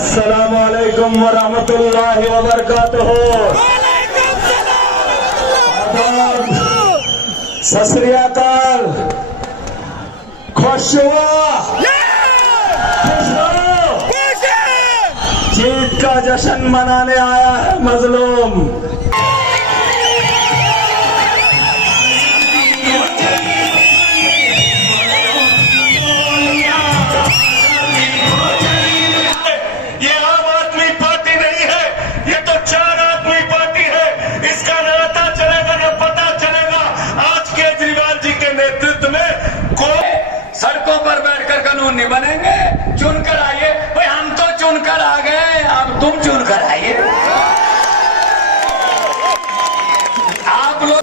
अस्सलामु अलैकुम व रहमतुल्लाहि व बरकातुहू। आदाब, सत श्री अकाल, खुश हुआ, खुश रहो। जीत का जश्न मनाने आया है मजलूम। सड़कों पर बैठकर कानून नहीं बनेंगे, चुनकर आइए। भाई हम तो चुनकर आ गए, अब तुम चुनकर आइए। आप लोग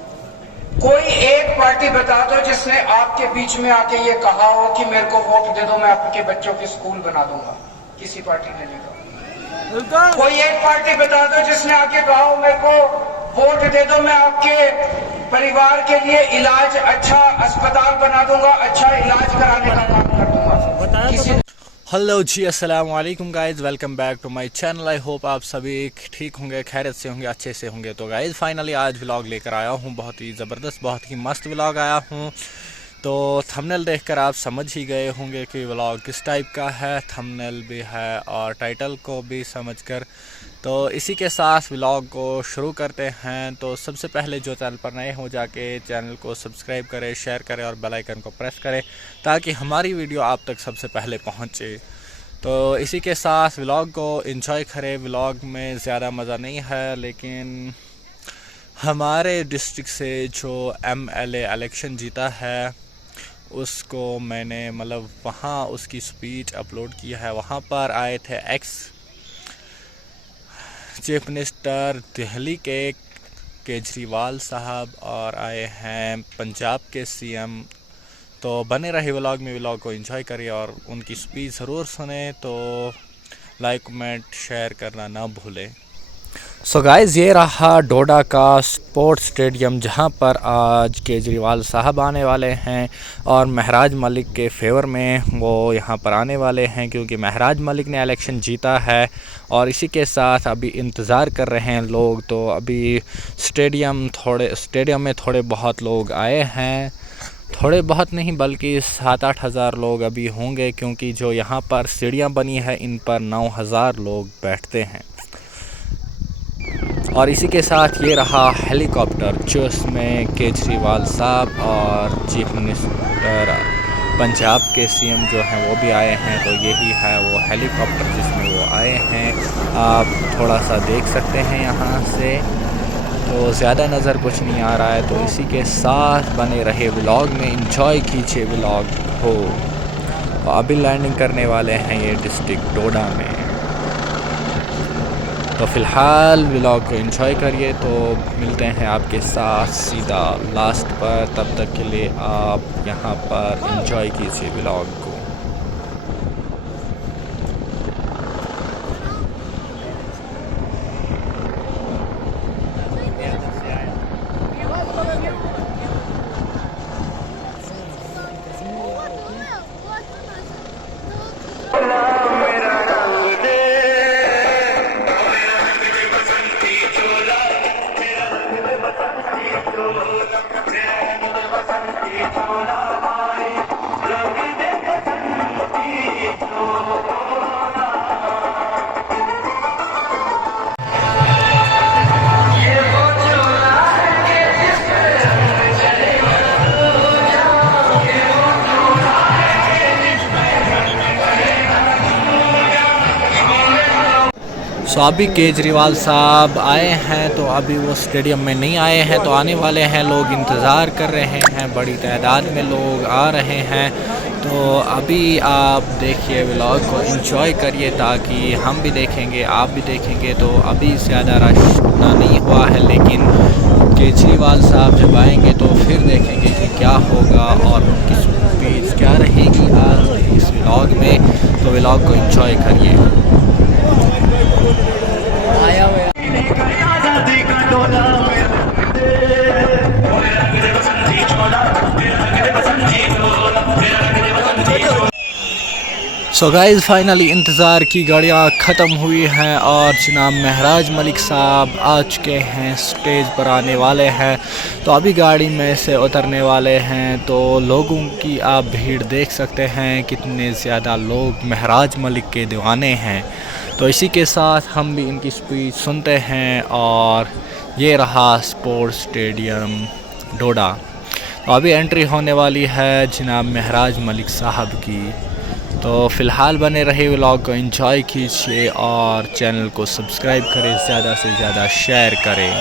कोई एक पार्टी बता दो जिसने आपके बीच में आके ये कहा हो कि मेरे को वोट दे दो, मैं आपके बच्चों के स्कूल बना दूंगा। किसी पार्टी ने नहीं कहा। कोई एक पार्टी बता दो जिसने आके कहा हो मेरे को वोट दे दो, मैं आपके परिवार के लिए इलाज, अच्छा अस्पताल बना दूंगा, अच्छा इलाज कराने का काम कर दूंगा। हेलो जी, अस्सलाम वालेकुम guys, welcome back to my channel. I hope आप सभी ठीक होंगे, खैरियत से होंगे, अच्छे से होंगे। तो गाइज़ फाइनली आज व्लॉग लेकर आया हूँ, बहुत ही ज़बरदस्त, बहुत ही मस्त व्लॉग आया हूँ। तो थंबनेल देखकर आप समझ ही गए होंगे कि व्लॉग किस टाइप का है, थंबनेल भी है और टाइटल को भी समझकर। तो इसी के साथ व्लॉग को शुरू करते हैं। तो सबसे पहले जो चैनल पर नए हो जाके चैनल को सब्सक्राइब करें, शेयर करें और बेल आइकन को प्रेस करें ताकि हमारी वीडियो आप तक सबसे पहले पहुंचे। तो इसी के साथ व्लॉग को एंजॉय करें। व्लॉग में ज़्यादा मज़ा नहीं है, लेकिन हमारे डिस्ट्रिक्ट से जो MLA इलेक्शन जीता है उसको मैंने मतलब वहाँ उसकी स्पीच अपलोड की है। वहाँ पर आए थे एक्स चीफ मिनिस्टर दिल्ली के केजरीवाल साहब और आए हैं पंजाब के CM। तो बने रहे व्लॉग में, व्लॉग को एंजॉय करिए और उनकी स्पीच ज़रूर सुने। तो लाइक, कमेंट, शेयर करना ना भूलें। सो गाइज़, ये रहा डोडा का स्पोर्ट्स स्टेडियम जहां पर आज केजरीवाल साहब आने वाले हैं और महराज मलिक के फेवर में वो यहां पर आने वाले हैं, क्योंकि महराज मलिक ने इलेक्शन जीता है। और इसी के साथ अभी इंतज़ार कर रहे हैं लोग। तो अभी स्टेडियम में थोड़े बहुत लोग आए हैं, थोड़े बहुत नहीं बल्कि 7-8 हज़ार लोग अभी होंगे, क्योंकि जो यहाँ पर सीढ़ियाँ बनी है इन पर 9,000 लोग बैठते हैं। और इसी के साथ ये रहा हेलीकॉप्टर जिसमें केजरीवाल साहब और चीफ मिनिस्टर पंजाब के CM जो हैं वो भी आए हैं। तो यही है वो हेलीकॉप्टर जिसमें वो आए हैं, आप थोड़ा सा देख सकते हैं यहाँ से। तो ज़्यादा नज़र कुछ नहीं आ रहा है। तो इसी के साथ बने रहे व्लॉग में, एंजॉय कीजिए व्लॉग को। तो अभी लैंडिंग करने वाले हैं ये डिस्ट्रिक्ट डोडा में। तो फ़िलहाल व्लॉग को एंजॉय करिए। तो मिलते हैं आपके साथ सीधा लास्ट पर, तब तक के लिए आप यहाँ पर एंजॉय कीजिए व्लॉग को। तो अभी केजरीवाल साहब आए हैं, तो अभी वो स्टेडियम में नहीं आए हैं, तो आने वाले हैं। लोग इंतज़ार कर रहे हैं, बड़ी तादाद में लोग आ रहे हैं। तो अभी आप देखिए व्लॉग को एंजॉय करिए ताकि हम भी देखेंगे, आप भी देखेंगे। तो अभी ज़्यादा रश उतना नहीं हुआ है, लेकिन केजरीवाल साहब जब आएंगे तो फिर देखेंगे कि क्या होगा और उनकी स्पीच क्या रहेगी आज इस व्लॉग में। तो व्लॉग को एंजॉय करिए। सो गाइज़ फाइनली इंतज़ार की गाड़ियाँ ख़त्म हुई हैं और जनाब महराज मलिक साहब आ चुके हैं, स्टेज पर आने वाले हैं। तो अभी गाड़ी में से उतरने वाले हैं। तो लोगों की आप भीड़ देख सकते हैं, कितने ज़्यादा लोग महराज मलिक के दीवाने हैं। तो इसी के साथ हम भी इनकी स्पीच सुनते हैं। और ये रहा स्पोर्ट्स स्टेडियम डोडा। तो अभी एंट्री होने वाली है जनाब महराज मलिक साहब की। तो फ़िलहाल बने रहे व्लॉग को एंजॉय कीजिए और चैनल को सब्सक्राइब करें, ज़्यादा से ज़्यादा शेयर करें।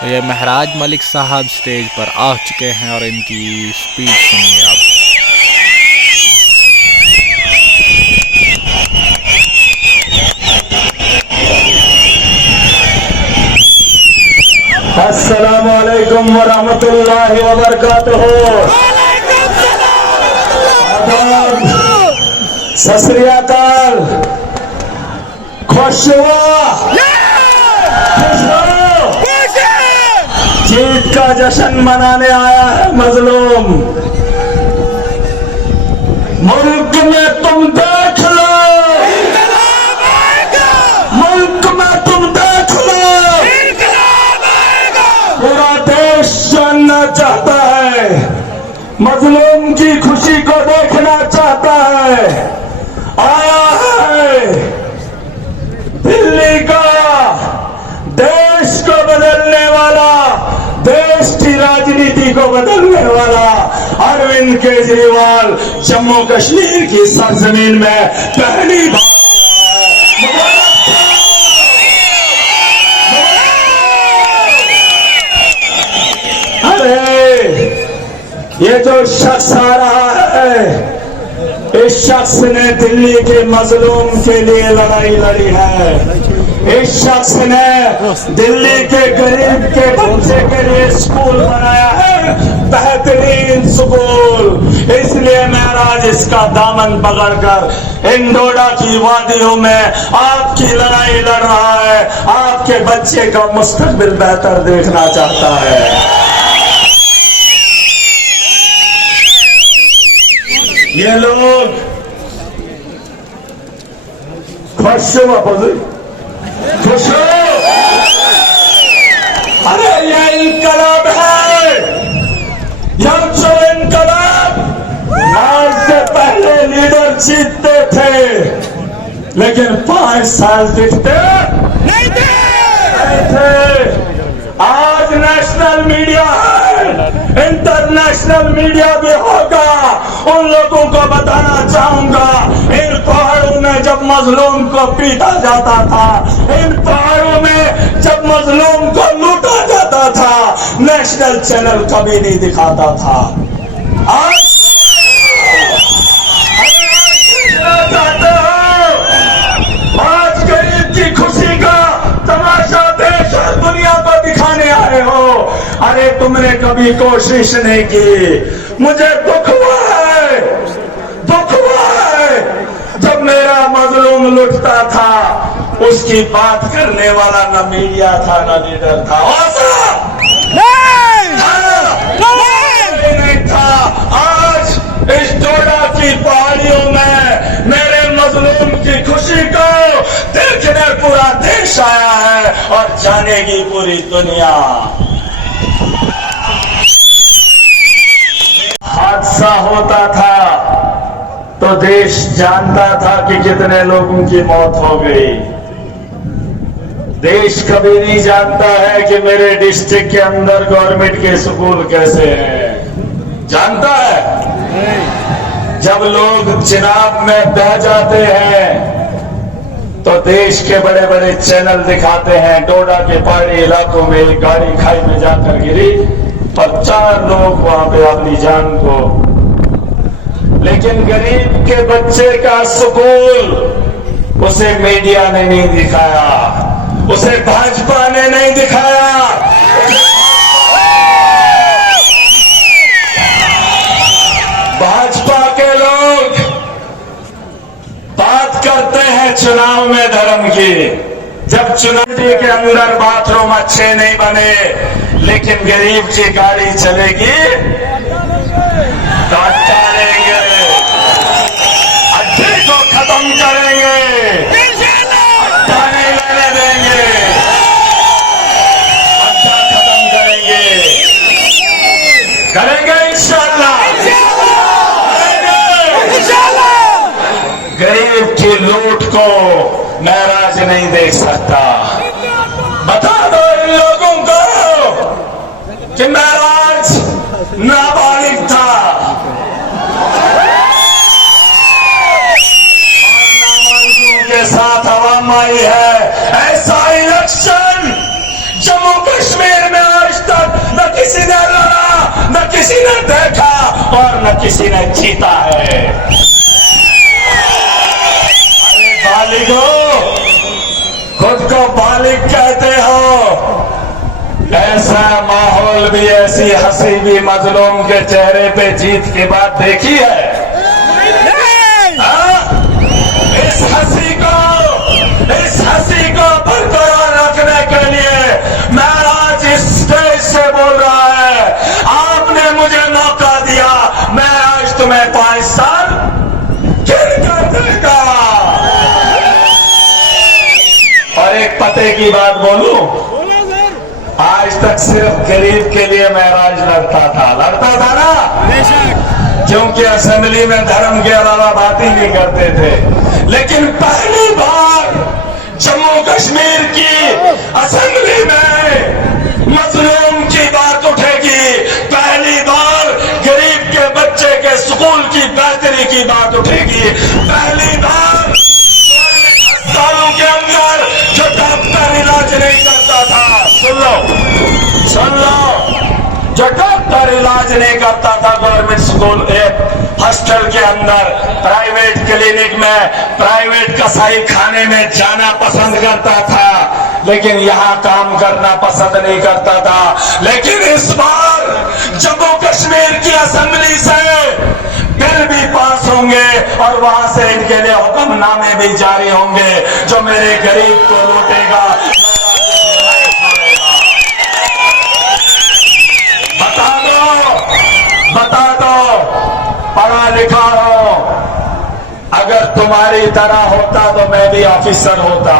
तो ये महराज मलिक साहब स्टेज पर आ चुके हैं और इनकी स्पीच सुनिए आप। अस्सलामु अलैकुम व रहमतुल्लाहि व बरकातुहू। सत श्री अकाल। खुश हुआ, जीत का जश्न मनाने आया है मजलूम। मुल्क में तुम देख लो, मुल्क में तुम देख लो, पूरा देश जानना चाहता है, मजलूम की खुशी को देखना चाहता है। आया है दिल्ली का देश को बदलने वाला, देश की राजनीति को बदलने वाला अरविंद केजरीवाल जम्मू कश्मीर की सरजमीन में पहली बार। अरे ये जो शख्स आ रहा है, इस शख्स ने दिल्ली के मजलूम के लिए लड़ाई लड़ी है। इस शख्स ने दिल्ली के गरीब के बच्चे के लिए स्कूल बनाया है, बेहतरीन स्कूल। इसलिए महराज इसका दामन पकड़कर इन डोडा की वादियों में आपकी लड़ाई लड़ रहा है, आपके बच्चे का मुस्तकबिल बेहतर देखना चाहता है। ये लोग खुश हो, खुश हो। अरे ये इनकलाब है, यह जो इनकलाब, आज से पहले लीडर जीतते थे लेकिन 5 साल दिखते नहीं थे। आज नेशनल मीडिया है, इंटरनेशनल मीडिया भी होगा। उन लोगों को बताना चाहूंगा, इन पहाड़ों में जब मजलूम को पीटा जाता था, इन पहाड़ों में जब मजलूम को लूटा जाता था, नेशनल चैनल कभी नहीं दिखाता था। आज गरीब की खुशी का तमाशा देश और दुनिया को दिखाने आए हो। अरे तुमने कभी कोशिश नहीं की। मुझे दुख हुआ है, दुख हुआ है, जब मेरा मजलूम लुटता था उसकी बात करने वाला न मीडिया था न लीडर था। नहीं था। आज इस डोडा की पहाड़ियों में मेरे मजलूम की खुशी को देखने पूरा देश आया है और जानेगी पूरी दुनिया। हादसा होता था तो देश जानता था कि कितने लोगों की मौत हो गई। देश कभी नहीं जानता है कि मेरे डिस्ट्रिक्ट के अंदर गवर्नमेंट के स्कूल कैसे हैं। जानता है? जब लोग चिनाब में बह जाते हैं तो देश के बड़े बड़े चैनल दिखाते हैं डोडा के पहाड़ी इलाकों में गाड़ी खाई में जाकर गिरी और 4 लोग वहां पे अपनी जान को। लेकिन गरीब के बच्चे का स्कूल उसे मीडिया ने नहीं दिखाया, उसे भाजपा ने नहीं दिखाया। भाजपा के लोग बात करते हैं चुनाव में धर्म की। जब चुनाव के अंदर बाथरूम अच्छे नहीं बने लेकिन गरीब की गाड़ी चलेगी तो अच्छा लेंगे। अड्डे को महराज नहीं देख सकता। बता दो इन लोगों को कि महराज नाबालिग था और नाबालिगों के साथ अवाम आई है। ऐसा इलेक्शन जम्मू कश्मीर में आज तक न किसी ने लड़ा, न किसी ने देखा और न किसी ने जीता है। अरे बालिगो, खुद को बालिग कहते हो, ऐसा माहौल भी, ऐसी हंसी भी मजलूम के चेहरे पे जीत के बाद देखी है? इस हंसी को बरकरार रखने के लिए मैं आज इस स्टेज से बोल रहा है, आपने मुझे मौका दिया, मैं आज तुम्हें 5 साल गिर कर देगा। और एक पते की बात बोलूं, आज तक सिर्फ गरीब के लिए महराज लड़ता था ना, क्योंकि असेंबली में धर्म के अलावा बात ही नहीं करते थे। लेकिन पहली बार जम्मू कश्मीर की असेंबली में मजलूम की बात उठेगी, पहली बार गरीब के बच्चे के स्कूल की बेहतरी की बात उठेगी, पहली बार अस्पतालों के अंदर जो डॉक्टर इलाज नहीं करता था, सुन लो, जो डॉक्टर इलाज नहीं करता था गवर्नमेंट स्कूल हॉस्टल के अंदर, प्राइवेट क्लिनिक में, प्राइवेट कसाई खाने में जाना पसंद करता था, लेकिन यहाँ काम करना पसंद नहीं करता था। लेकिन इस बार जम्मू कश्मीर की असेंबली से बिल भी पास होंगे और वहां से इनके लिए हुक्मनामे भी जारी होंगे, जो मेरे गरीब को लूटेगा। बता दो, पढ़ा लिखा हो, अगर तुम्हारी तरह होता तो मैं भी ऑफिसर होता।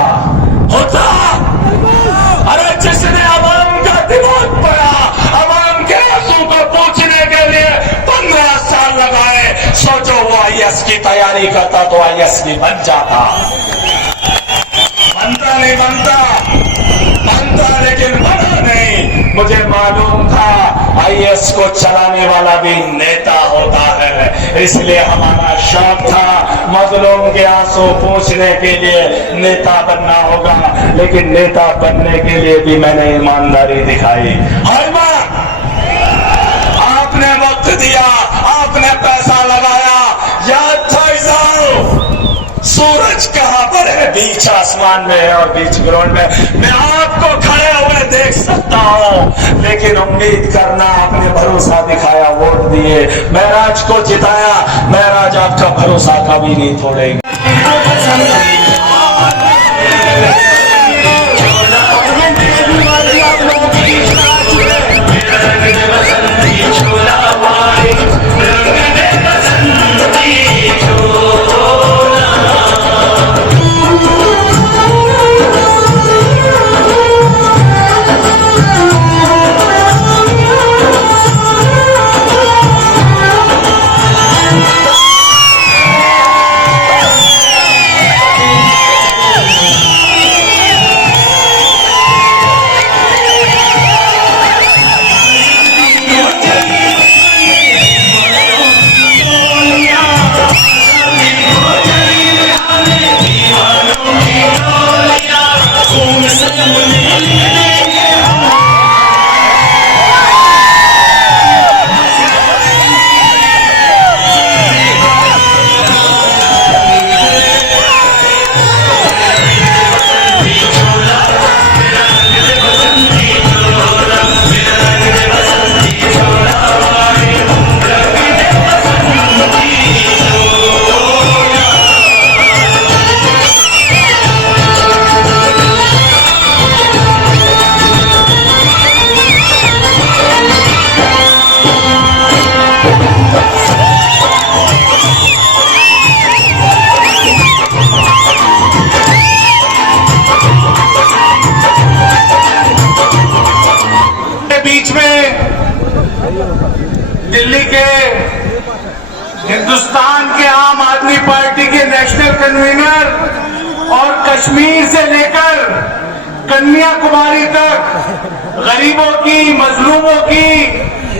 अरे जिसने अवाम का दिमाग पड़ा, अवाम के आंसू को पूछने के लिए 15 साल लगाए, सोचो वो IAS की तैयारी करता तो IAS भी बन जाता। बनता लेकिन बना नहीं। मुझे मालूम था IAS को चलाने वाला भी नेता होता है, इसलिए हमारा शौक था मजलूम के आंसू पूछने के लिए नेता बनना होगा। लेकिन नेता बनने के लिए भी मैंने ईमानदारी दिखाई। आपने वक्त दिया, आपने पैसा लगाया, याद था सूरज कहां पर है? बीच आसमान में है और बीच ग्राउंड में। मैं आपको खड़े हुए देख सकता हूं, लेकिन उम्मीद करना, आपने भरोसा दिखाया, वोट दिए, महराज को जिताया, महराज आपका भरोसा कभी नहीं तोड़ेगा। दिल्ली के हिंदुस्तान के आम आदमी पार्टी के नेशनल कन्वीनर और कश्मीर से लेकर कन्याकुमारी तक गरीबों की, मजलूमों की,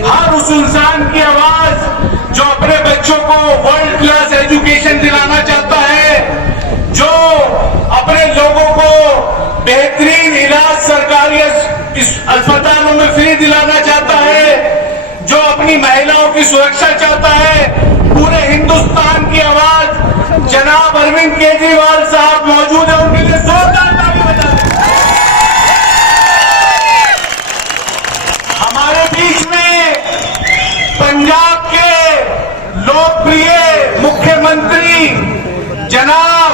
हर उस इंसान की आवाज जो अपने बच्चों को वर्ल्ड क्लास एजुकेशन दिलाना चाहता है, जो अपने लोगों को बेहतरीन इलाज सरकारी अस्पतालों में फ्री दिलाना चाहता है, जो अपनी महिलाओं की सुरक्षा चाहता है, पूरे हिंदुस्तान की आवाज जनाब अरविंद केजरीवाल साहब मौजूद है। उनके लिए जोरदार ताली बजा दें। हमारे बीच में पंजाब के लोकप्रिय मुख्यमंत्री जनाब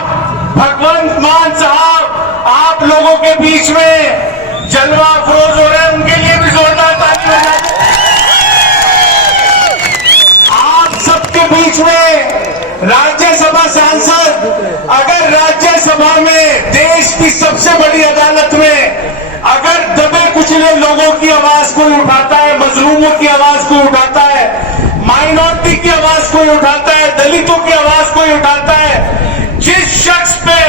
भगवंत मान साहब आप लोगों के बीच में जलवा अफरोज हो रहे हैं। उनके लिए भी जोरदार ताली बजा दें। आप सबके बीच में राज्यसभा सांसद, अगर राज्यसभा में देश की सबसे बड़ी अदालत में अगर दबे कुचले लोगों की आवाज कोई उठाता है, मजलूमों की आवाज कोई उठाता है, माइनॉरिटी की आवाज कोई उठाता है, दलितों की आवाज कोई उठाता है, जिस शख्स पे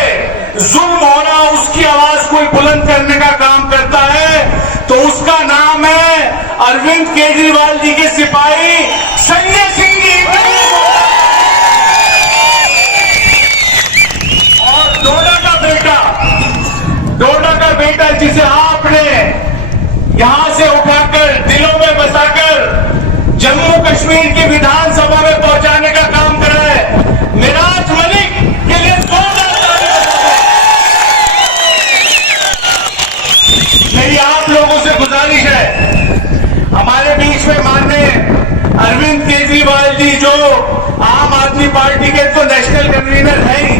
जुल्म हो रहा उसकी आवाज कोई बुलंद करने का काम करता है, तो उसका नाम है अरविंद केजरीवाल जी के सिपाही संजय सिंह जी। और डोडा का बेटा जिसे आपने यहां से उठाकर दिलों में बसाकर जम्मू कश्मीर की विधानसभा में पहुंचाने का काम कर रहा है, मिराज मलिक के लिए जोरदार ताली बजाएं। मेरी आप लोगों से गुजारिश है, हमारे बीच में माननीय अरविंद केजरीवाल जी जो आम आदमी पार्टी के तो नेशनल कन्वीनर है ही,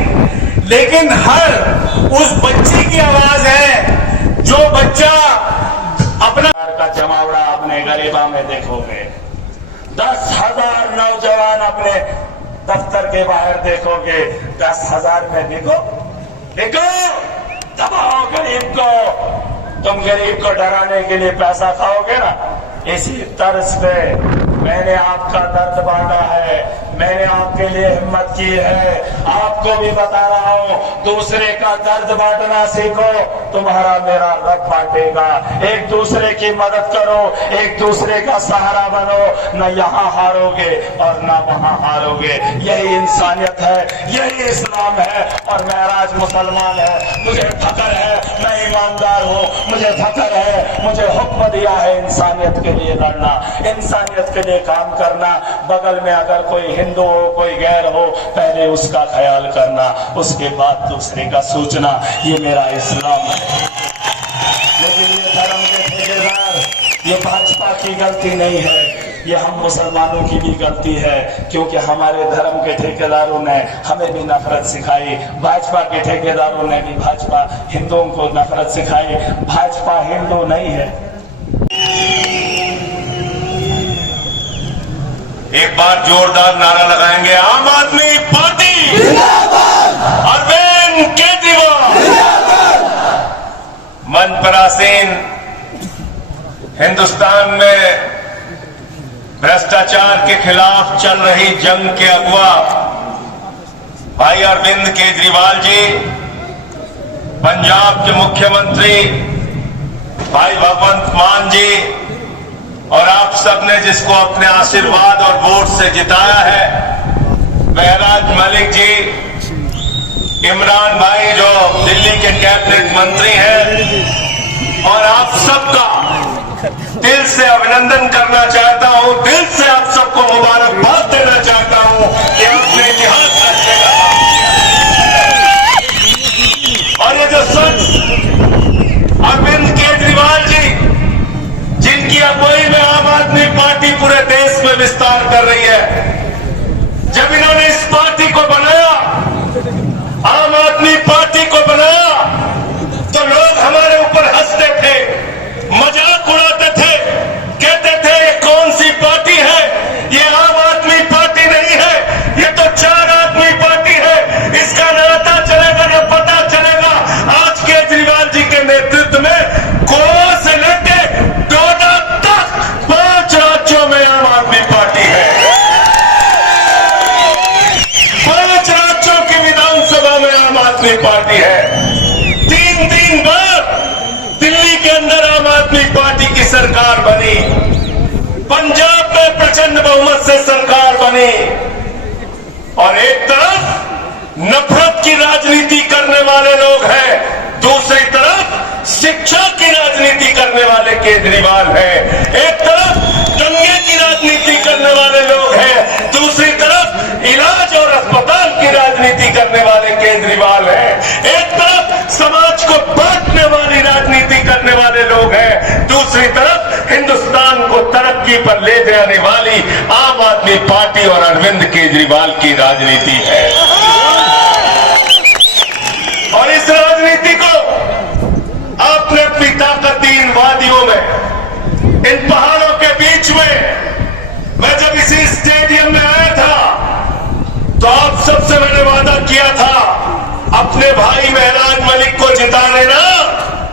लेकिन हर उस बच्चे की आवाज है जो बच्चा अपना का जमावड़ा अपने गरीबा में देखोगे, 10,000 नौजवान अपने दफ्तर के बाहर देखोगे, 10,000 में देखो दबाओ गरीब को। तुम गरीब को डराने के लिए पैसा खाओगे ना, इसी तर्ज पे मैंने आपका दर्द बांटा है, मैंने आपके लिए हिम्मत की है। आपको भी बता रहा हूं, दूसरे का दर्द बांटना सीखो, तुम्हारा मेरा रब बांटेगा। एक दूसरे की मदद करो, एक दूसरे का सहारा बनो, न यहाँ हारोगे और न वहां हारोगे। यही इंसानियत है, यही इस्लाम है। और महराज मुसलमान है, मुझे फख्र है, मैं ईमानदार हूँ, मुझे फख्र है, मुझे हुक्म दिया है इंसानियत के लिए लड़ना, इंसानियत के लिए काम करना। बगल में अगर कोई हिंदू हो, कोई गैर हो, पहले उसका ख्याल करना, उसके बाद दूसरे का सोचना। ये मेरा इस्लाम है। लेकिन ये धर्म के ठेकेदार, ये भाजपा की गलती नहीं है, ये हम मुसलमानों की भी गलती है, क्योंकि हमारे धर्म के ठेकेदारों ने हमें भी नफरत सिखाई, भाजपा के ठेकेदारों ने भी भाजपा हिंदुओं को नफरत सिखाई। भाजपा हिंदू नहीं है। एक बार जोरदार नारा लगाएंगे, आम आदमी पार्टी जिंदाबाद, अरविंद केजरीवाल जिंदाबाद। मन परासीन हिंदुस्तान में भ्रष्टाचार के खिलाफ चल रही जंग के अगुआ भाई अरविंद केजरीवाल जी, पंजाब के मुख्यमंत्री भाई भगवंत मान जी, और आप सबने जिसको अपने आशीर्वाद और वोट से जिताया है, महराज मलिक जी, इमरान भाई जो दिल्ली के कैबिनेट मंत्री हैं, और आप सबका दिल से अभिनंदन करना चाहता हूं, दिल से आप सबको मुबारकबाद देना चाहता हूं कि आपने इतिहास रचने का काम किया। और ये जो शख्स अरविंद केजरीवाल जी, जिनकी अगुवाई में आम आदमी पार्टी पूरे देश में विस्तार कर रही है, जब इन्होंने इस पार्टी को बनाया, आम आदमी पार्टी को बनाया, तो लोग हमारे ऊपर हंसते थे, मजाक उड़ाते थे, कहते थे ये कौन सी पार्टी है, ये आम आदमी पार्टी नहीं है, ये तो चार आदमी पार्टी है। इसका नाता चलेगा ना पता चलेगा। आज केजरीवाल जी के नेतृत्व में गोवा से लेके डोडा तक 5 राज्यों में आम आदमी पार्टी है। 5 राज्यों की विधानसभा में आम आदमी पार्टी है। 3 बार दिल्ली के अंदर आम आदमी पार्टी की सरकार बनी, पंजाब में प्रचंड बहुमत से सरकार बनी, और एक तरफ नफरत की राजनीति करने वाले लोग हैं, दूसरी तरफ शिक्षा की राजनीति करने वाले केजरीवाल हैं। एक तरफ दंगे की राजनीति करने वाले लोग हैं, दूसरी तरफ इलाज और अस्पताल की राजनीति करने वाले केजरीवाल हैं। एक तरफ समाज को बांटने वाली राजनीति करने वाले लोग हैं, दूसरी तरफ हिंदुस्तान को तरक्की पर ले जाने वाली आम आदमी पार्टी और अरविंद केजरीवाल की राजनीति है। और इस राजनीति को आपने अपनी ताकती इन वादियों में, इन पहाड़ों के बीच में, मैं जब इसी स्टेडियम में आया था तो आप सबसे मैंने वादा किया था, अपने भाई महराज मलिक को जिता लेना,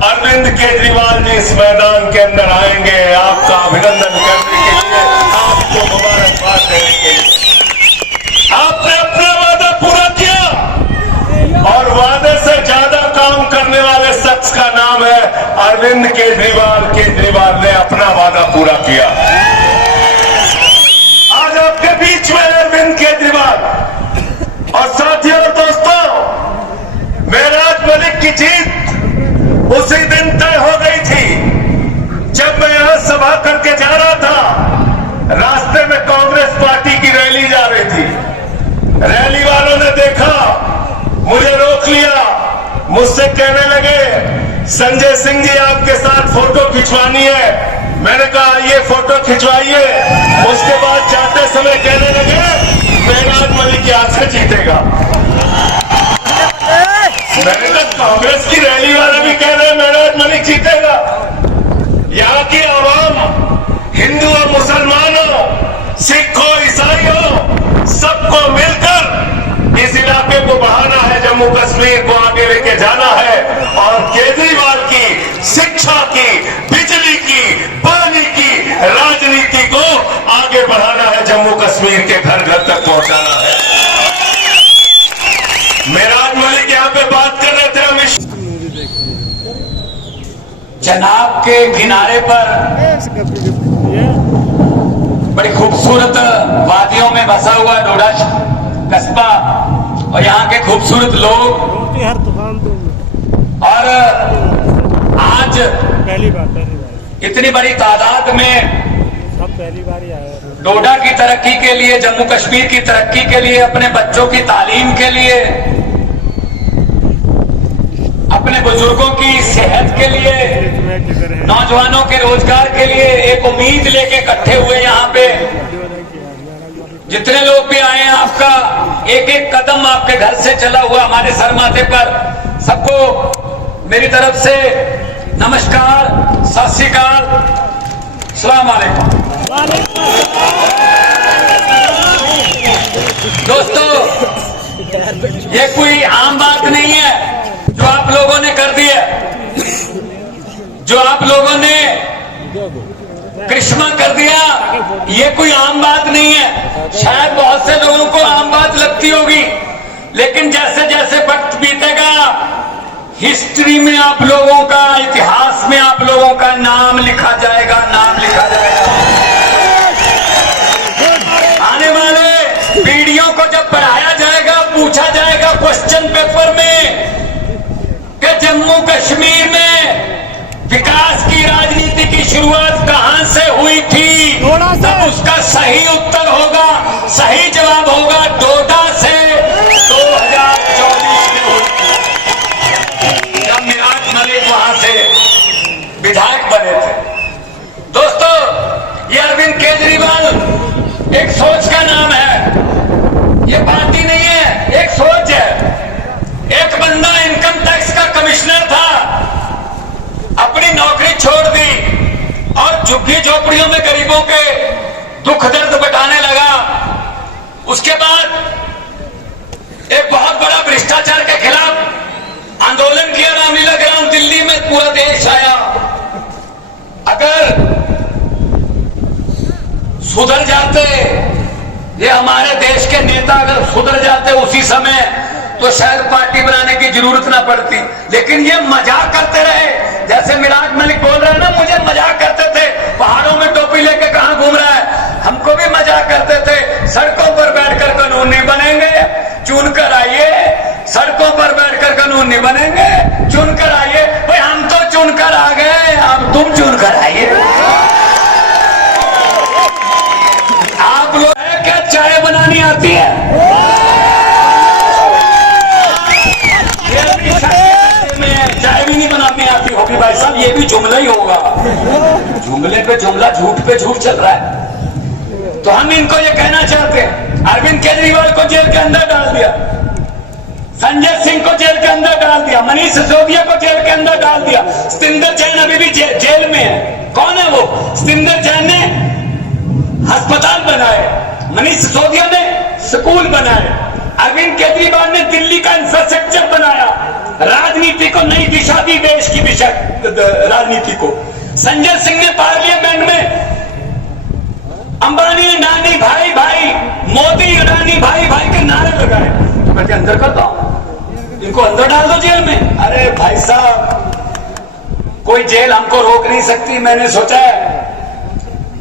अरविंद केजरीवाल जी इस मैदान के अंदर आएंगे आपका अभिनंदन करने के लिए, आपको मुबारकबाद देने के लिए। आपने अपना वादा पूरा किया, और वादे से ज्यादा काम करने वाले शख्स का नाम है अरविंद केजरीवाल। केजरीवाल ने अपना वादा पूरा किया। आज आपके बीच में अरविंद केजरीवाल। और साथियों और दोस्तों, महराज मलिक की जीत उसी दिन तय हो गई थी जब मैं यहां सभा करके जा रहा था। रास्ते में कांग्रेस पार्टी की रैली जा रही थी। रैली वालों ने देखा, मुझे रोक लिया, मुझसे कहने लगे संजय सिंह जी आपके साथ फोटो खिंचवानी है। मैंने कहा ये फोटो खिंचवाइए। उसके बाद जाते समय कहने लगे महराज मलिक यहां से जीतेगा। मैंने कहा कांग्रेस की रैली वाले भी कह रहे हैं महराज मलिक जीतेगा। यहाँ की आवाम हिंदू और मुसलमान हो, सिख हो, ईसाई हो, सबको मिलकर इस इलाके को बढ़ाना है, जम्मू कश्मीर को आगे लेके जाना है। और केजरीवाल की शिक्षा की, बिजली की, पानी की राजनीति को आगे बढ़ाना है, जम्मू कश्मीर के घर घर तक पहुंचाना है। महराज मलिक यहाँ पे बात कर रहे थे, अमित चनाब के किनारे पर बड़ी खूबसूरत वादियों में बसा हुआ डोडा कस्बा, और यहाँ के खूबसूरत लोग। और आज पहली बार इतनी बड़ी तादाद में पहली बार ही आया। डोडा की तरक्की के लिए, जम्मू कश्मीर की तरक्की के लिए, अपने बच्चों की तालीम के लिए, अपने बुजुर्गों की सेहत के लिए, नौजवानों के रोजगार के लिए एक उम्मीद लेके इकट्ठे हुए यहाँ पे। जितने लोग भी आए हैं, आपका एक एक कदम आपके घर से चला हुआ हमारे सर माथे पर, सबको मेरी तरफ से नमस्कार, सत श्री अकाल, अस्सलाम वालेकुम। दोस्तों, ये कोई आम बात नहीं है जो आप लोगों ने कर दी है, जो आप लोगों ने करिश्मा कर दिया, ये कोई आम बात नहीं है। शायद बहुत से लोगों को आम बात लगती होगी, लेकिन जैसे जैसे वक्त बीतेगा, हिस्ट्री में आप लोगों का, इतिहास में आप लोगों का नाम लिखा जाएगा, नाम लिखा जाएगा। आने वाले पीढ़ियों को जब पढ़ाया जाएगा, पूछा जाएगा क्वेश्चन पेपर में कि जम्मू कश्मीर में विकास की राजनीति की शुरुआत कहां से हुई थी, तब उसका सही उत्तर होगा, सही जवाब होगा डोडा से 2024 में हुई थी, जब महराज मलिक वहां से विधायक बने थे। दोस्तों, ये अरविंद केजरीवाल एक सोच का नाम है, ये पार्टी नहीं है, एक सोच है। एक बंदा इनकम टैक्स का कमिश्नर था, अपनी नौकरी छोड़ दी और झुग्गी झोपड़ियों में गरीबों के दुख दर्द बटाने लगा। उसके बाद एक बहुत बड़ा भ्रष्टाचार के खिलाफ आंदोलन किया, रामलीला ग्राउंड दिल्ली में पूरा देश आया। अगर सुधर जाते, ये हमारे देश के नेता अगर सुधर जाते उसी समय, तो शायद पार्टी बनाने की जरूरत ना पड़ती। लेकिन ये मजाक करते रहे, जैसे मिराज मलिक बोल रहे हैं ना, मुझे मजाक करते थे, पहाड़ों में टोपी लेके कहां घूम रहा है। हमको भी मजाक करते थे, सड़कों पर बैठकर कानून नहीं बनेंगे, चुन कर आइए। सड़कों पर बैठकर कानून नहीं बनेंगे, चुन कर आइए। भाई हम तो चुन कर आ गए, अब तुम चुन कर आइए। आप लोग क्या चाय बनानी आती है? चाय भी नहीं बनानी आती होगी भाई साहब, ये भी जुमला ही होगा। जुमले पे जुमला, झूठ पे झूठ चल रहा है। तो हम इनको ये कहना चाहते हैं, अरविंद केजरीवाल को जेल के अंदर डाल दिया, संजय सिंह को जेल के अंदर डाल दिया, मनीष सिसोदिया को जेल के अंदर डाल दिया, सतिंदर जैन अभी भी जेल में है। कौन है वो? सतिंदर जैन ने अस्पताल बनाए, मनीष सिसोदिया ने स्कूल बनाए, अरविंद केजरीवाल ने दिल्ली का इंफ्रास्ट्रक्चर बनाया, राजनीति को नई दिशा दी, देश की दिशा राजनीति को। संजय सिंह ने पार्लियामेंट में अंबानी अडानी भाई भाई, मोदी अडानी भाई भाई के नारे लगाए। तो कहते अंदर कर दो, इनको अंदर डाल दो जेल में। अरे भाई साहब, कोई जेल हमको रोक नहीं सकती। मैंने सोचा है,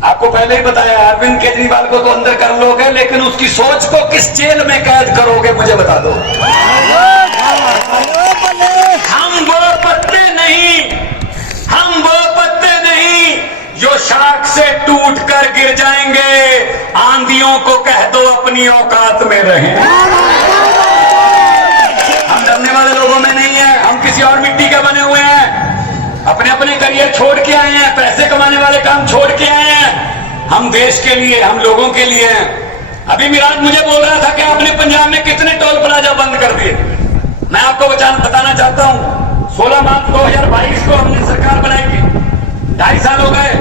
आपको पहले ही बताया, अरविंद केजरीवाल को तो अंदर कर लोगे, लेकिन उसकी सोच को किस जेल में कैद करोगे मुझे बता दो। हम वो पत्ते नहीं, हम वो पत्ते नहीं जो शाख से टूट कर गिर जाएंगे। आंधियों को कह दो अपनी औकात में रहें। हम डरने वाले लोगों में नहीं है, हम किसी और मिट्टी के बने हुए हैं। अपने अपने करियर छोड़ के आए हैं, पैसे कमाने वाले काम छोड़ के आए हैं। हम देश के लिए, हम लोगों के लिए हैं। अभी मिराज मुझे बोल रहा था कि आपने पंजाब में कितने टोल प्लाजा बंद कर दिए। मैं आपको बताना चाहता हूं, 16 मार्च 2022 को हमने सरकार बनाई थी, 2.5 साल हो गए,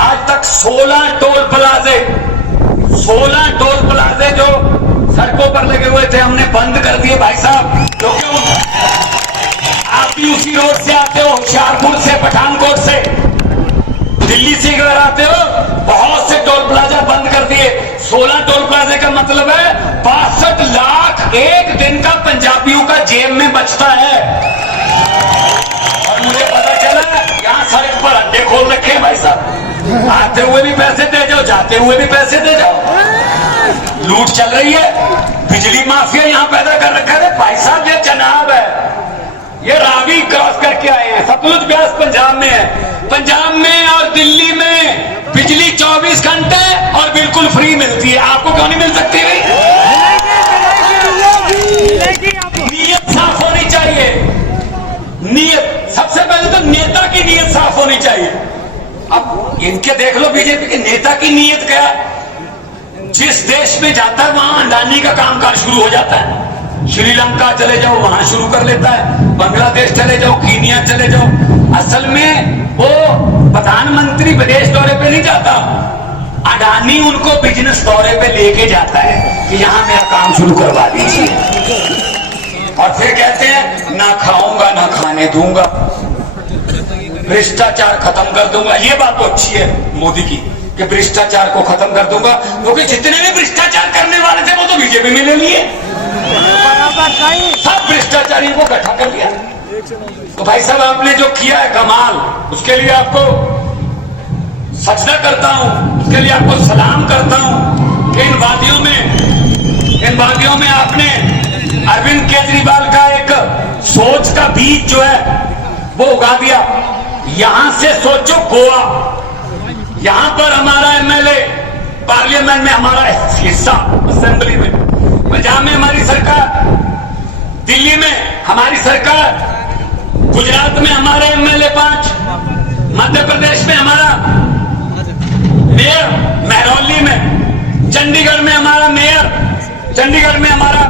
आज तक 16 टोल प्लाजे जो सड़कों पर लगे हुए थे हमने बंद कर दिए भाई साहब। तो क्यों? आप भी उसी रोड से आते हो, होशियारपुर से, पठानकोट से, दिल्ली से अगर आते हो, बहुत से टोल प्लाजा बंद कर दिए। 16 टोल प्लाजे का मतलब है 62 लाख एक दिन का पंजाबियों का जेब में बचता है। और मुझे पता चला यहाँ सड़क पर अड्डे खोल रखे हैं भाई साहब, आते हुए भी पैसे दे जाओ, जाते हुए भी पैसे दे जाओ। लूट चल रही है, बिजली माफिया यहाँ पैदा कर रखा है भाई साहब। ये चनाब है, ये रावी क्रॉस करके आए हैं। सतलुज ब्यास पंजाब में है, पंजाब में और दिल्ली में बिजली 24 घंटे और बिल्कुल फ्री मिलती है। आपको क्यों नहीं मिल सकती भाई? नीयत साफ होनी चाहिए, नीयत। सबसे पहले तो नेता की नीयत साफ होनी चाहिए। अब इनके देख लो, बीजेपी के नेता की नीयत क्या? जिस देश में जाता है वहां अडानी का कामकाज शुरू हो जाता है। श्रीलंका चले जाओ, वहां शुरू कर लेता है, बांग्लादेश चले जाओ, कीनिया चले जाओ। असल में वो प्रधानमंत्री विदेश दौरे पे नहीं जाता, अडानी उनको बिजनेस दौरे पे लेके जाता है कि यहां मेरा काम शुरू करवा दीजिए। और फिर कहते हैं ना खाऊंगा ना खाने दूंगा, भ्रष्टाचार खत्म कर दूंगा। ये बात तो अच्छी है मोदी की कि भ्रष्टाचार को खत्म कर दूंगा, क्योंकि जितने भी भ्रष्टाचार करने वाले थे वो तो बीजेपी में ले लिए, सब भ्रष्टाचारियों को इकट्ठा कर लिया। तो भाई साहब, आपने जो किया है कमाल, उसके लिए आपको सजदा करता हूं, उसके लिए आपको सलाम करता हूं कि इन वादियों में आपने अरविंद केजरीवाल का एक सोच का बीज जो है वो उगा दिया। यहां से सोचो गोवा, यहां पर हमारा एमएलए पार्लियामेंट में हमारा हिस्सा असेंबली में, पंजाब में हमारी सरकार, दिल्ली में हमारी सरकार, गुजरात में हमारे एमएलए 5, मध्य प्रदेश में हमारा मेयर महरौली में, चंडीगढ़ में हमारा मेयर, चंडीगढ़ में हमारा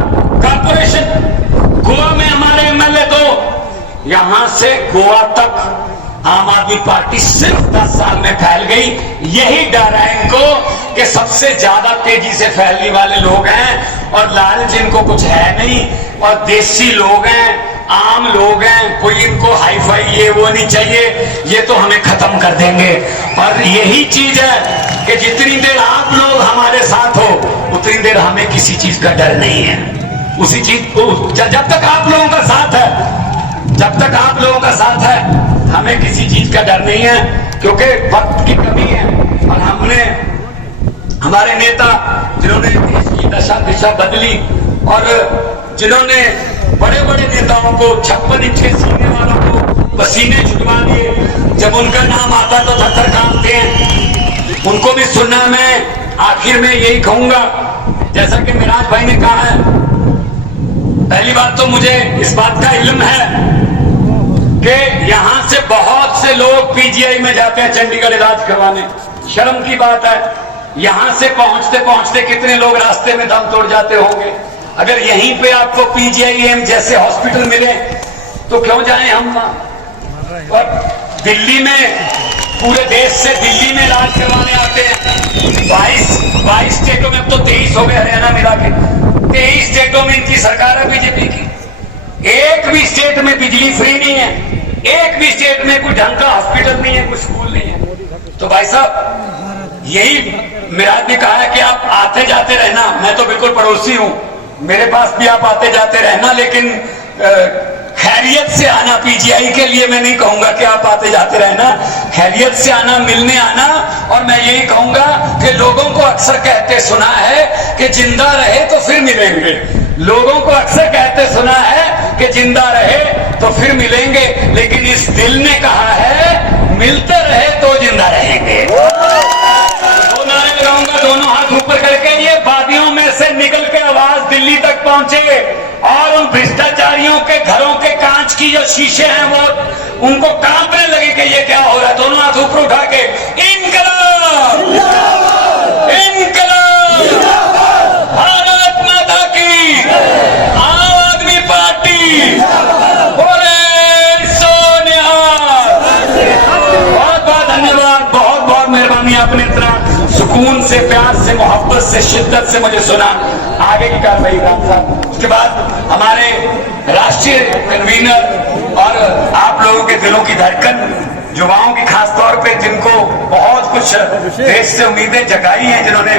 कॉर्पोरेशन, गोवा में हमारे एमएलए 2। यहां से गोवा तक आम आदमी पार्टी सिर्फ 10 साल में फैल गई। यही डर है इनको कि सबसे ज्यादा तेजी से फैलने वाले लोग हैं और लालच इनको कुछ है नहीं, और देसी लोग हैं, आम लोग हैं, कोई इनको हाई फाई ये वो नहीं चाहिए, ये तो हमें खत्म कर देंगे। और यही चीज है कि जितनी देर आप लोग हमारे साथ हो उतनी देर हमें किसी चीज का डर नहीं है। उसी चीज को जब तक आप लोगों का साथ है, जब तक आप लोगों का साथ है, हमें किसी चीज का डर नहीं है, क्योंकि वक्त की कमी है। और हमने हमारे नेता जिन्होंने देश की दशा दिशा बदली और जिन्होंने बड़े बड़े नेताओं को 56 इंच के सीने वालों को पसीने छुटवा दिए, जब उनका नाम आता तो थर-थर कांपते हैं। उनको भी सुनना। मैं आखिर में यही कहूंगा, जैसा कि मिराज भाई ने कहा है, पहली बात तो मुझे इस बात का इल्म है कि यहां से बहुत से लोग पीजीआई में जाते हैं चंडीगढ़ इलाज करवाने। शर्म की बात है, यहां से पहुंचते पहुंचते कितने लोग रास्ते में दम तोड़ जाते होंगे। अगर यहीं पे आपको पीजीआईएम जैसे हॉस्पिटल मिले तो क्यों जाएं हम वहां। और दिल्ली में, पूरे देश से दिल्ली में इलाज करवाने आते हैं। 22 स्टेटों में, अब तो 23 हो गए हरियाणा मिला के, 23 स्टेटों में इनकी सरकार है बीजेपी की। एक भी स्टेट में बिजली फ्री नहीं है, एक भी स्टेट में कोई ढंग का हॉस्पिटल नहीं है, कोई स्कूल नहीं है। तो भाई साहब, यही मिराज ने कहा है कि आप आते जाते रहना। मैं तो बिल्कुल पड़ोसी हूं, मेरे पास भी आप आते जाते रहना, लेकिन खैरियत से आना। पीजीआई के लिए मैं नहीं कहूंगा कि आप आते जाते रहना, खैरियत से आना, मिलने आना। और मैं यही कहूंगा कि लोगों को अक्सर कहते सुना है कि जिंदा रहे तो फिर मिलेंगे। लोगों को अक्सर कहते सुना है कि जिंदा रहे तो फिर मिलेंगे, लेकिन इस दिल ने कहा है मिलते रहे तो जिंदा रहेंगे। दो नारे लगाऊंगा, दोनों हाथ ऊपर करके। ये वादियों में से निकल के आवाज दिल्ली तक पहुंचे और उन भ्रष्टाचारियों के घरों के कांच की जो शीशे हैं वो उनको कांपने लगे कि ये क्या हो रहा है। दोनों हाथ ऊपर उठा के इनकलाब, इनकलाब, भारत माता की, आम आदमी पार्टी, बोले सोनिया। बहुत बहुत धन्यवाद, बहुत बहुत मेहरबानी, आपने इतना सुकून से, प्यार से, मोहब्बत से, शिद्दत से मुझे सुना। आगे की कार्रवाई साहब, उसके बाद हमारे राष्ट्रीय कन्वीनर और आप लोगों के दिलों की धड़कन, युवाओं की खास तौर पे, जिनको बहुत कुछ देश से उम्मीदें जगाई हैं, जिन्होंने,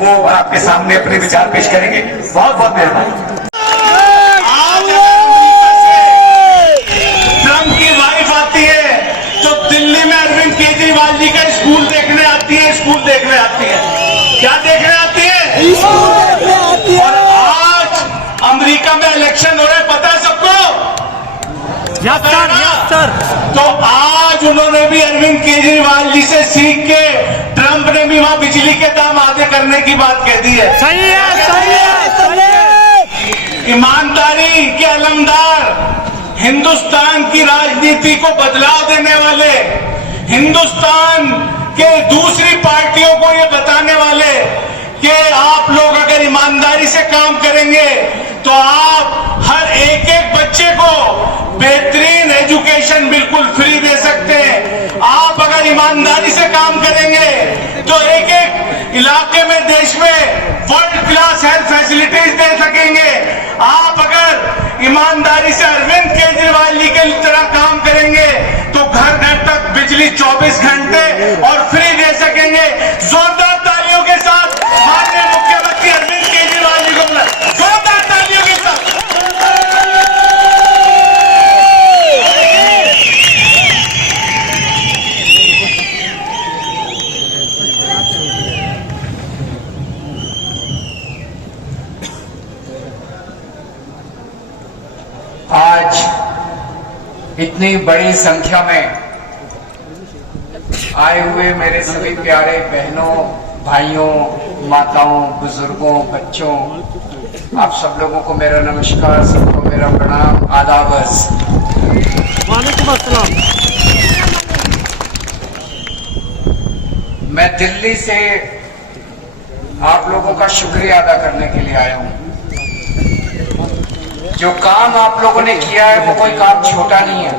वो आपके सामने अपने विचार पेश करेंगे। बहुत बहुत मेहरबानी। ट्रम्प की वाइफ आती है तो दिल्ली में अरविंद केजरीवाल जी का स्कूल देखने आती है, स्कूल देखने आती है। क्या देखने आती है? और आज अमेरिका में इलेक्शन हो रहे, पता है सबको? सर। तो आज उन्होंने भी अरविंद केजरीवाल जी से सीख के ट्रंप ने भी वहां बिजली के दाम आधे करने की बात कह दी है। सही है, सही है, सही है। ईमानदारी के अलमदार, हिंदुस्तान की राजनीति को बदलाव देने वाले, हिंदुस्तान के दूसरी पार्टियों को ये बताने वाले कि आप लोग अगर ईमानदारी से काम करेंगे तो आप हर एक एक बच्चे को बेहतरीन एजुकेशन बिल्कुल फ्री दे सकते हैं। आप अगर ईमानदारी से काम करेंगे तो एक एक इलाके में, देश में वर्ल्ड क्लास हेल्थ फैसिलिटीज दे सकेंगे। आप अगर ईमानदारी से अरविंद केजरीवाल जी की तरह काम करेंगे तो घर घर तक बिजली 24 घंटे और फ्री दे सकेंगे। जोरदार तालियों के साथ माननीय मुख्यमंत्री अरविंद केजरीवाल जी को बुलाएं, जोरदार तालियों के साथ। आज इतनी बड़ी संख्या में आए हुए मेरे सभी प्यारे बहनों, भाइयों, माताओं, बुजुर्गों, बच्चों, आप सब लोगों को मेरा नमस्कार, सबको मेरा प्रणाम, आदाब। वालेकुम अस्सलाम। मैं दिल्ली से आप लोगों का शुक्रिया अदा करने के लिए आया हूं। जो काम आप लोगों ने किया है वो कोई काम छोटा नहीं है,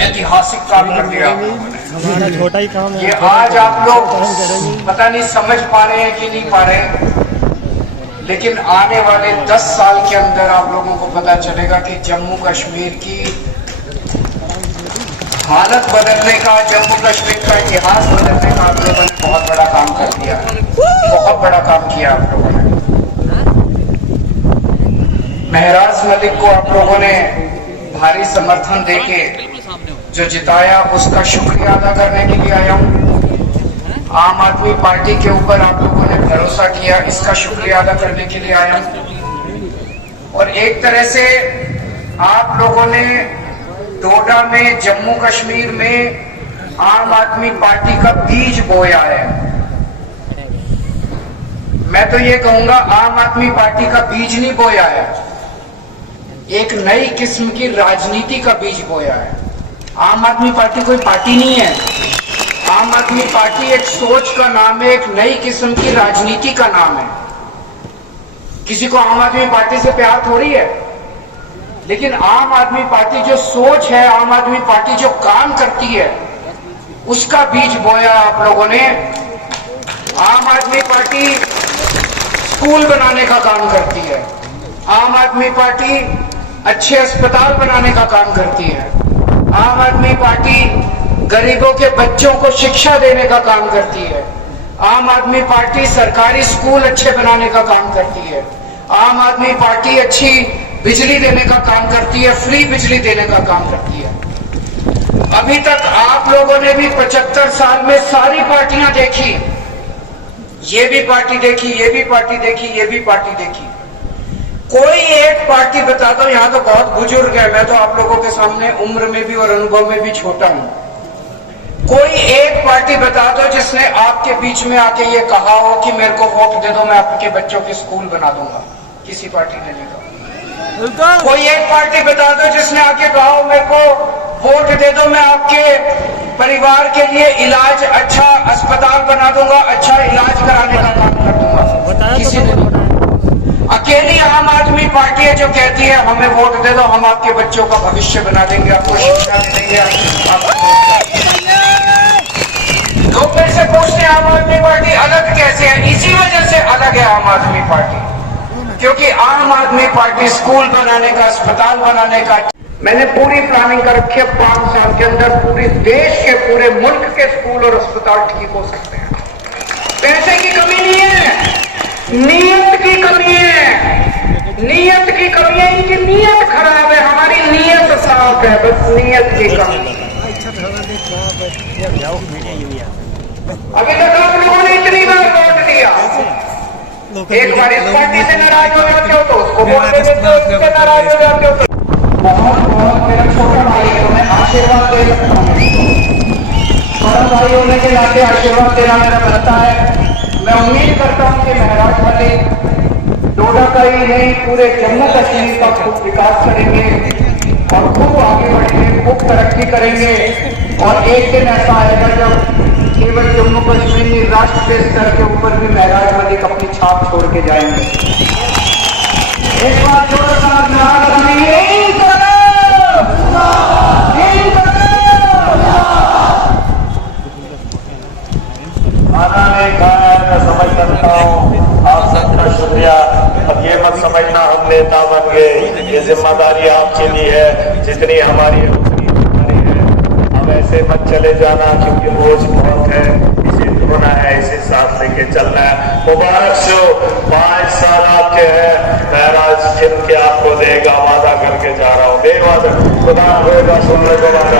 ऐतिहासिक काम कर दिया आप लोगों ने। हमारा छोटा ही काम है। ये आज आप लोग पता नहीं समझ पा रहे हैं कि नहीं पा रहे, लेकिन आने वाले 10 साल के अंदर आप लोगों को पता चलेगा कि जम्मू कश्मीर की हालत बदलने का, जम्मू कश्मीर का इतिहास बदलने का आप लोगों ने बहुत बड़ा काम कर दिया है, बहुत बड़ा काम किया आप लोगों ने। महराज मलिक को आप लोगों ने भारी समर्थन देके जो जिताया उसका शुक्रिया अदा करने के लिए आया हूँ। आम आदमी पार्टी के ऊपर आप लोगों ने भरोसा किया, इसका शुक्रिया अदा करने के लिए आया हूँ। और एक तरह से आप लोगों ने डोडा में, जम्मू कश्मीर में आम आदमी पार्टी का बीज बोया है। मैं तो ये कहूंगा आम आदमी पार्टी का बीज नहीं बोया है, एक नई किस्म की राजनीति का बीज बोया है। आम आदमी पार्टी कोई पार्टी नहीं है, आम आदमी पार्टी एक सोच का नाम है, एक नई किस्म की राजनीति का नाम है। किसी को आम आदमी पार्टी से प्यार थोड़ी है, लेकिन आम आदमी पार्टी जो सोच है, आम आदमी पार्टी जो काम करती है, उसका बीज बोया आप लोगों ने। आम आदमी पार्टी स्कूल बनाने का काम करती है, आम आदमी पार्टी अच्छे अस्पताल बनाने का काम करती है, आम आदमी पार्टी गरीबों के बच्चों को शिक्षा देने का काम करती है, आम आदमी पार्टी सरकारी स्कूल अच्छे बनाने का काम करती है, आम आदमी पार्टी अच्छी बिजली देने का काम करती है, फ्री बिजली देने का काम करती है। अभी तक आप लोगों ने भी 75 साल में सारी पार्टियां देखी, ये भी पार्टी देखी, ये भी पार्टी देखी, ये भी पार्टी देखी। कोई एक पार्टी बता दो, यहां तो बहुत बुजुर्ग है, मैं तो आप लोगों के सामने उम्र में भी और अनुभव में भी छोटा हूं। कोई एक पार्टी बता दो जिसने आपके बीच में आके ये कहा हो कि मेरे को वोट दे दो, मैं आपके बच्चों की स्कूल बना दूंगा। किसी पार्टी ने नहीं कहा। कोई एक पार्टी बता दो जिसने आके कहा हो मेरे को वोट दे दो, मैं आपके परिवार के लिए इलाज, अच्छा अस्पताल बना दूंगा, अच्छा इलाज कराने का काम कर दूंगा। किसी ने नहीं। अकेली आम आदमी पार्टी है जो कहती है हमें वोट दे दो, हम आपके बच्चों का भविष्य बना देंगे, आपको शिक्षा देंगे। लोग मेरे से पूछते हैं आम आदमी पार्टी अलग कैसे है? इसी वजह से अलग है आम आदमी पार्टी, क्योंकि आम आदमी पार्टी स्कूल बनाने का, अस्पताल बनाने का, मैंने पूरी प्लानिंग कर रखी है। 5 साल के अंदर पूरे देश के, पूरे मुल्क के स्कूल और अस्पताल ठीक हो सकते हैं। पैसे की कमी नहीं है, नीयत की कमी है। नीयत की कमी है, इनकी नीयत खराब है, हमारी नीयत साफ है, बस नीयत की कमी। अभी तक आप लोगों ने इतनी बार वोट दिया, एक बार इस पार्टी से नाराज हो जाते हो तो उसको वोट दे देते हो, उससे नाराज हो जाते हो तो बहुत बहुत मेरा छोटा भाई है, मैं आशीर्वाद दे सकता हूँ। बड़ा भाई होने के नाते आशीर्वाद देना मेरा बनता है। मैं उम्मीद करता हूँ कि महराज मलिक डोडा का ही नहीं, पूरे जम्मू कश्मीर का खूब विकास करेंगे और खूब आगे बढ़ेंगे, खूब तरक्की करेंगे। और एक दिन ऐसा आएगा जब केवल जम्मू कश्मीर में राष्ट्रीय स्तर के ऊपर भी महराज मलिक अपनी छाप छोड़ के जाएंगे। एक बार छोटा सा खाना नहीं खाया, मैं समझ सकता हूँ, आप सबका शुक्रिया। अब ये मत समझना हम नेता बन गए, ये जिम्मेदारी आपके लिए है, जितनी हमारी है उतनी हमारी है। अब ऐसे मत चले जाना क्योंकि बोझ बहुत है, इसे ढोना है, इसे साथ लेके चलना है। मुबारक से 5 साल आपके हैं, महराज जिनके आपको देगा, वादा करके जा रहा हूँ, बेवादा खुदा होगा, सुनने को वादा।